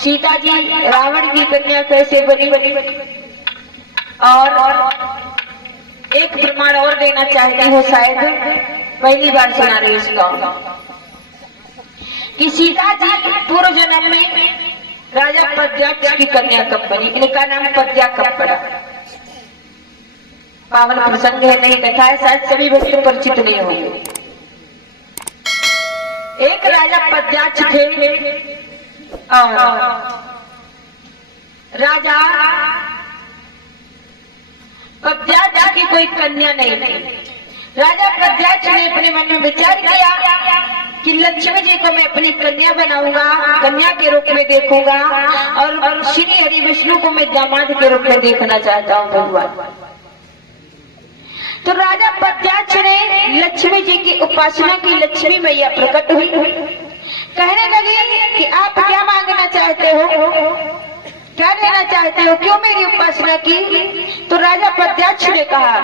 सीता जी रावण की कन्या कैसे बनी, और एक प्रमाण और देना चाहती हूँ, शायद पहली बार सुना रही इसका, कि सीता जी पूर्व जन्म में राजा पद्याक्ष की कन्या कब बनी। इनका नाम पद्या कब पड़ा, पावन प्रसंग है, नहीं कथा है, शायद सभी भक्त परिचित नहीं होंगे। एक राजा पद्याक्ष थे और राजा पद्याक्ष की कोई कन्या नहीं थी। राजा पद्याक्ष ने अपने मन में विचार किया कि लक्ष्मी जी को मैं अपनी कन्या बनाऊंगा, कन्या के रूप में देखूंगा, और श्री हरि विष्णु को मैं दामाद के रूप में देखना चाहता हूँ भगवान। तो राजा पद्याक्ष ने लक्ष्मी जी की उपासना की, लक्ष्मी मैया प्रकट हुई, कहने लगी कि आप क्या मांगना चाहते हो, क्या लेना चाहते हो, क्यों मेरी उपासना की। तो राजा पद्याक्ष ने कहा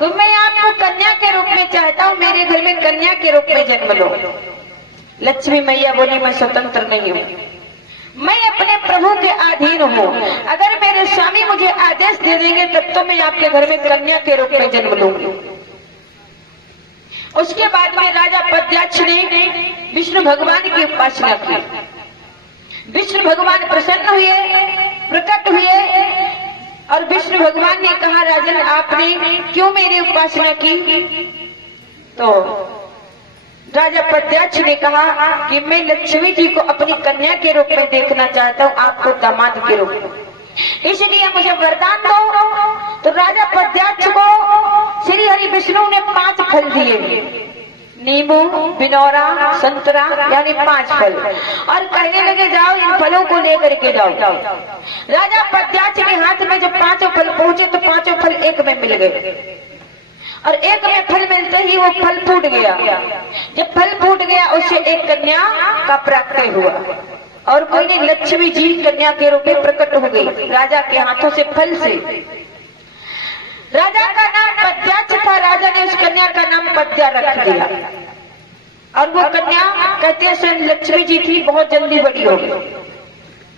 तो मैं आपको कन्या के रूप में चाहता हूँ, मेरे घर में कन्या के रूप में जन्म लो। लक्ष्मी मैया बोली मैं स्वतंत्र नहीं हूँ, मैं अपने प्रभु के अधीन हूँ, अगर मेरे स्वामी मुझे आदेश दे देंगे तब तो मैं आपके घर में कन्या के रूप में जन्म लूंगी। उसके बाद में राजा पद्याक्ष ने विष्णु भगवान की उपासना की। विष्णु भगवान प्रसन्न हुए, प्रकट हुए, और विष्णु भगवान ने कहा राजन आपने क्यों मेरी उपासना की। तो राजा पद्याक्ष ने कहा कि मैं लक्ष्मी जी को अपनी कन्या के रूप में देखना चाहता हूँ, आपको दामाद के रूप में, इसलिए मुझे वरदान दो। तो राजा पद्याक्ष को श्री हरि विष्णु ने 5 फल दिए, नींबू, बिनौरा, संतरा, यानी 5 फल, और कहने लगे जाओ इन फलों को लेकर के जाओ। राजा पद्याक्ष के हाथ में जब 5 फल पहुंचे तो 5 फल एक में मिल गए, और एक में फल मिलते ही वो फल फूट गया। जब फल फूट गया उससे एक कन्या का प्राप्ति हुआ, और कोई ने लक्ष्मी जी कन्या के रूप में प्रकट हो गई राजा के हाथों से, फल से। राजा का नाम पद्याक्ष था, राजा ने उस कन्या का नाम पद्या रख दिया, और वो कन्या कहते स्वयं लक्ष्मी जी थी, बहुत जल्दी बड़ी हो गई।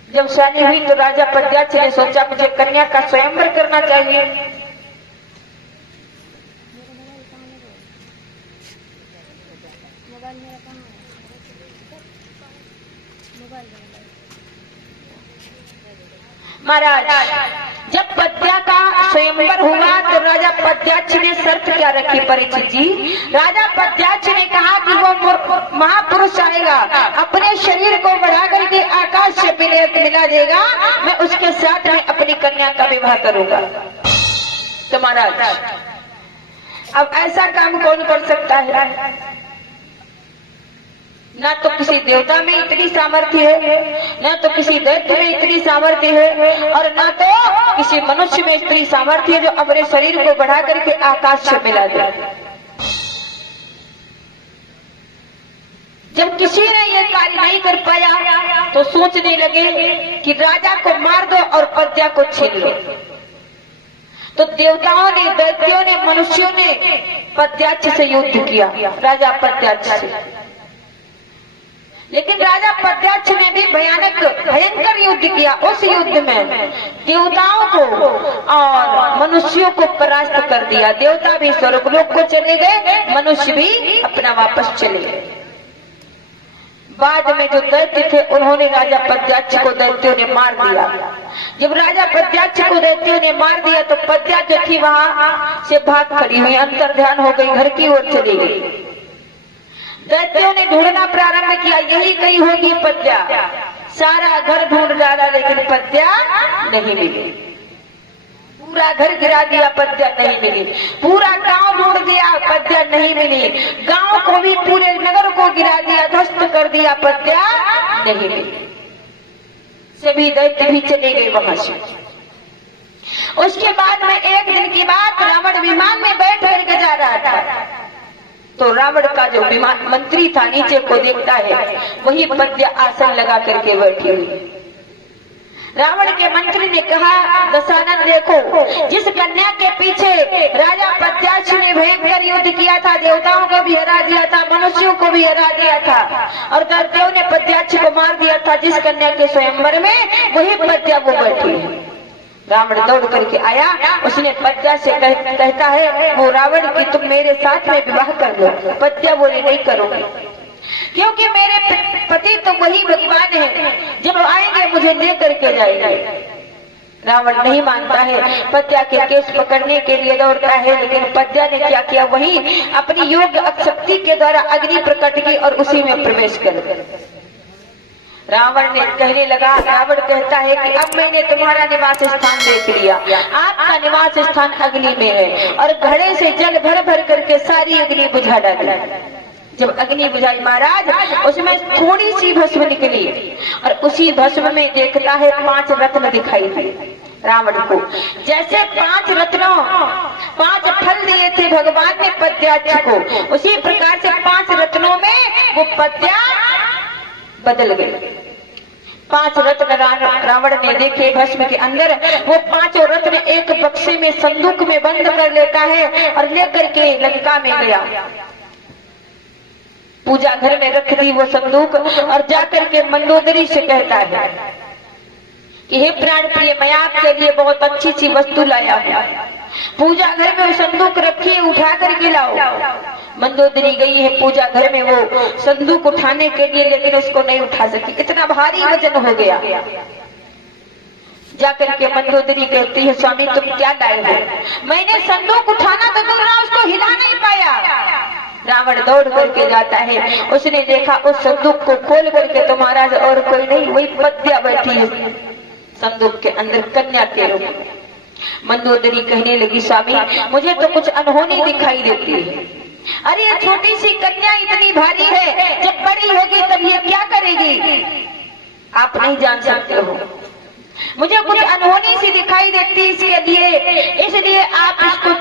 जब शादी हुई तो राजा पद्याक्ष ने सोचा मुझे कन्या का स्वयंवर करना चाहिए। महाराज जब पद्या का स्वयंवर हुआ तो राजा पद्याक्ष ने शर्त क्या रखी परीक्षित जी। राजा पद्याक्ष ने कहा कि वो महापुरुष आएगा, अपने शरीर को बढ़ा करके आकाश से मिला देगा, मैं उसके साथ में अपनी कन्या का विवाह करूंगा। तो महाराज अब ऐसा काम कौन कर सकता है, ना तो किसी देवता में इतनी सामर्थ्य है, ना तो किसी दैत्य में इतनी सामर्थ्य है, और ना तो किसी मनुष्य में इतनी सामर्थ्य है जो अपने शरीर को बढ़ा करके आकाश से मिला दे। जब किसी ने ये कार्य नहीं कर पाया तो सोचने लगे कि राजा को मार दो और पद्या को छीन लो। तो देवताओं ने, दैत्यों ने, मनुष्यों ने पद्याक्ष से युद्ध किया, राजा पद्याक्ष से। लेकिन राजा पद्याक्ष ने भी भयंकर युद्ध किया। उस युद्ध में देवताओं को और मनुष्यों को परास्त कर दिया। देवता भी स्वर्गलोक को चले गए, मनुष्य भी अपना वापस चले गए। बाद में जो दैत्य थे उन्होंने राजा पद्याक्ष को दैत्यों ने मार दिया। जब राजा पद्याक्ष को दैत्यों ने मार दिया तो पद्या जो थी वहां से भाग खड़ी हुई, अंतर ध्यान हो गई, घर की ओर चली गई। दैत्यों ने ढूंढना प्रारंभ किया, यही कहीं होगी पद्या। सारा घर ढूंढ डाला लेकिन पद्या नहीं मिली। पूरा घर गिरा दिया, पद्या नहीं मिली। पूरा गांव ढूंढ दिया, पद्या नहीं मिली। गांव को भी, पूरे नगर को गिरा दिया, ध्वस्त कर दिया, पद्या नहीं मिली। सभी दैत्य भी चले गए वहां से। उसके बाद में एक दिन की बात, रावण विमान में बैठ करके जा रहा था तो रावण का जो विमान मंत्री था नीचे को देखता है, वही पद्या आसन लगा करके बैठी हुई। रावण के मंत्री ने कहा, दशानन देखो, जिस कन्या के पीछे राजा प्रत्याशी ने भयंकर युद्ध किया था, देवताओं को भी हरा दिया था, मनुष्यों को भी हरा दिया था, और दैत्यों ने प्रत्याशी को मार दिया था, जिस कन्या के स्वयंवर में, वही प्रत्या वो बैठी है। रावण दौड़ करके आया, उसने प्रत्या से कहता है, वो रावण की तुम मेरे साथ में विवाह कर लो। प्रत्या बोले नहीं करूंगी, क्योंकि मेरे पति तो वही भगवान है, जब आएंगे मुझे लेकर के जाएंगे। रावण नहीं मानता है, प्रत्या के केस पकड़ने के लिए दौड़ता है, लेकिन प्रत्या ने क्या किया, वही अपनी योग शक्ति के द्वारा अग्नि प्रकट की और उसी में प्रवेश कर गया। रावण ने कहने लगा, रावण कहता है कि अब मैंने तुम्हारा निवास स्थान देख लिया, आपका निवास स्थान अग्नि में है, और घड़े से जल भर भर करके सारी अग्नि बुझा डाली। जब अग्नि बुझाई महाराज, उसमें थोड़ी सी भस्म निकली, और उसी भस्म में देखता है 5 रत्न दिखाई दिए रावण को। जैसे 5 रत्नों 5 फल दिए थे भगवान ने प्रत्याशी को, उसी प्रकार से 5 रत्नों में वो प्रत्या बदल गए। 5 रत्न रावण ने देखे भस्म के अंदर। वो 5 रत्न एक बक्से में संदूक में बंद कर लेता है और लेकर के लंका में गया। पूजा घर में रख दी वो संदूक, और जाकर के मंदोदरी से कहता है कि हे प्राण प्रिय, मैं आपके लिए बहुत अच्छी सी वस्तु लाया हूँ, पूजा घर में वो संदूक रखी, उठा करके लाओ। मंदोदरी गई है पूजा घर में वो संदूक उठाने के लिए, लेकिन उसको नहीं उठा सकी, इतना भारी वजन हो गया। जाकर के मंदोदरी कहती है, स्वामी तुम क्या लाए हो? मैंने संदूक उठाना तो दूसरा, उसको हिला नहीं पाया। रावण दौड़ करके जाता है, उसने देखा उस संदूक को खोल करके तो महाराज और कोई नहीं, वही प्रत्या बैठी है संदूक के अंदर कन्या के रूप में। मंदोदरी कहने लगी, स्वामी मुझे तो कुछ अनहोनी दिखाई देती है। अरे ये छोटी सी कन्या इतनी भारी है, जब बड़ी होगी तब ये क्या करेगी, आप नहीं जान सकते हो। मुझे कुछ अनहोनी सी दिखाई देती, इसलिए आप इसको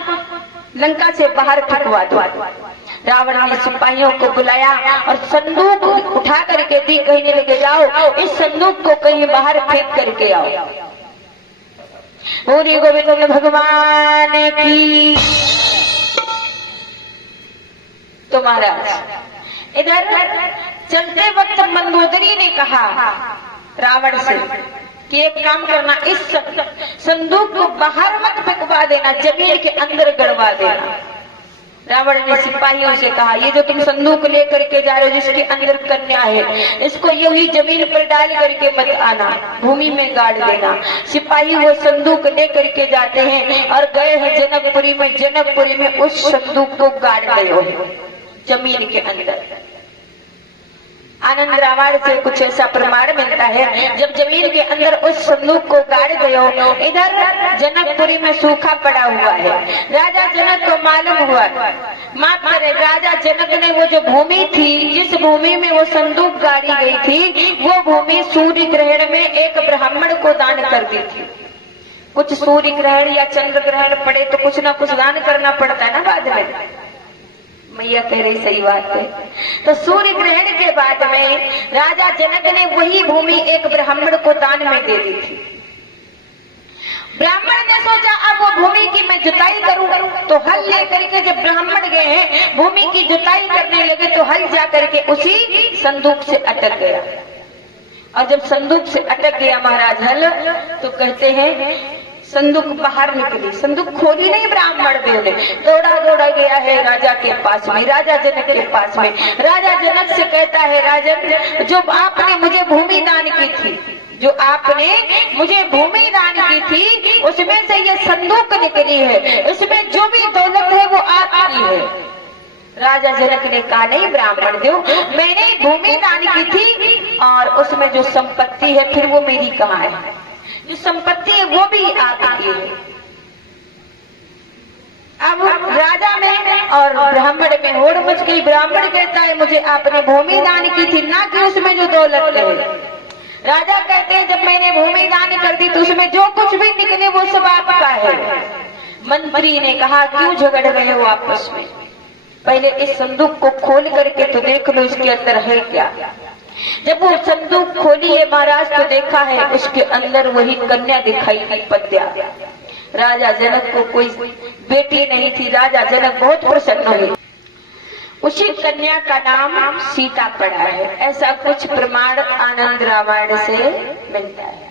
लंका से बाहर फेंकवा दो। रावण ने सिपाहियों को बुलाया और संदूक उठा करके दी, कहने लगे जाओ इस संदूक को कहीं बाहर फेंक करके आओ। बोलिए गोविंद भगवान की। तो महाराज इधर चलते वक्त मंदोदरी ने कहा रावण से कि एक काम करना, इस संदूक को बाहर मत फेंकवा देना, जमीन के अंदर गड़वा देना। रावण ने सिपाहियों से कहा, ये जो तुम संदूक लेकर के जा रहे हो, जिसके अंदर कन्या है, इसको यही जमीन पर डाल करके मत आना, भूमि में गाड़ देना। सिपाही वो संदूक लेकर के जाते हैं और गए हैं जनकपुरी में। जनकपुरी में उस संदूक को गाड़ गए हो जमीन के अंदर। आनंद रामायण से कुछ ऐसा प्रमाण मिलता है, जब जमीन के अंदर उस संदूक को गाड़ गए हो। इधर जनकपुरी में सूखा पड़ा हुआ है। राजा जनक को मालूम हुआ, माफ करे, राजा जनक ने वो जो भूमि थी, जिस भूमि में वो संदूक गाड़ी गई थी, वो भूमि सूर्य ग्रहण में एक ब्राह्मण को दान कर दी थी। कुछ सूर्य ग्रहण या चंद्र ग्रहण पड़े तो कुछ ना कुछ दान करना पड़ता है ना बाद में। मैया कह रही सही बात है। तो सूर्य ग्रहण के बाद में राजा जनक ने वही भूमि एक ब्राह्मण को दान में दे दी थी। ब्राह्मण ने सोचा अब वो भूमि की मैं जुताई करूं, तो हल लेकर के जब ब्राह्मण गए हैं भूमि की जुताई करने लगे, तो हल जा करके उसी संदूक से अटक गया। और जब संदूक से अटक गया महाराज हल, तो कहते हैं संदूक बाहर निकली, संदूक खोली नहीं ब्राह्मण देव ने, दौड़ा गया है राजा के पास में, राजा जनक के पास में। राजा जनक से कहता है, राजन जो आपने मुझे भूमि दान की थी, जो आपने मुझे भूमि दान की थी, उसमें से ये संदूक निकली है, इसमें जो भी दौलत है वो आपकी है। राजा जनक ने कहा, नहीं ब्राह्मण देव, मैंने भूमि दान की थी और उसमें जो संपत्ति है फिर वो मेरी कहाँ है, जो संपत्ति है वो भी आपकी है। अब राजा में और ब्राह्मण में होड़ मच गई। ब्राह्मण कहता है, मुझे आपने भूमि दान की थी, ना कि उसमें जो दौलत है। राजा कहते हैं, जब मैंने भूमि दान कर दी तो उसमें जो कुछ भी निकले वो सब आपका है। मंत्री ने कहा, क्यों झगड़ रहे हो आपस में, पहले इस संदूक को खोल करके तो देख लो इसके अंदर है क्या। जब वो संदूक खोली है महाराज तो देखा है उसके अंदर वही कन्या दिखाई दी पद्या। राजा जनक को कोई बेटी नहीं थी, राजा जनक बहुत प्रसन्न हुए। उसी कन्या का नाम सीता पड़ा है। ऐसा कुछ प्रमाण आनंद रामायण से मिलता है।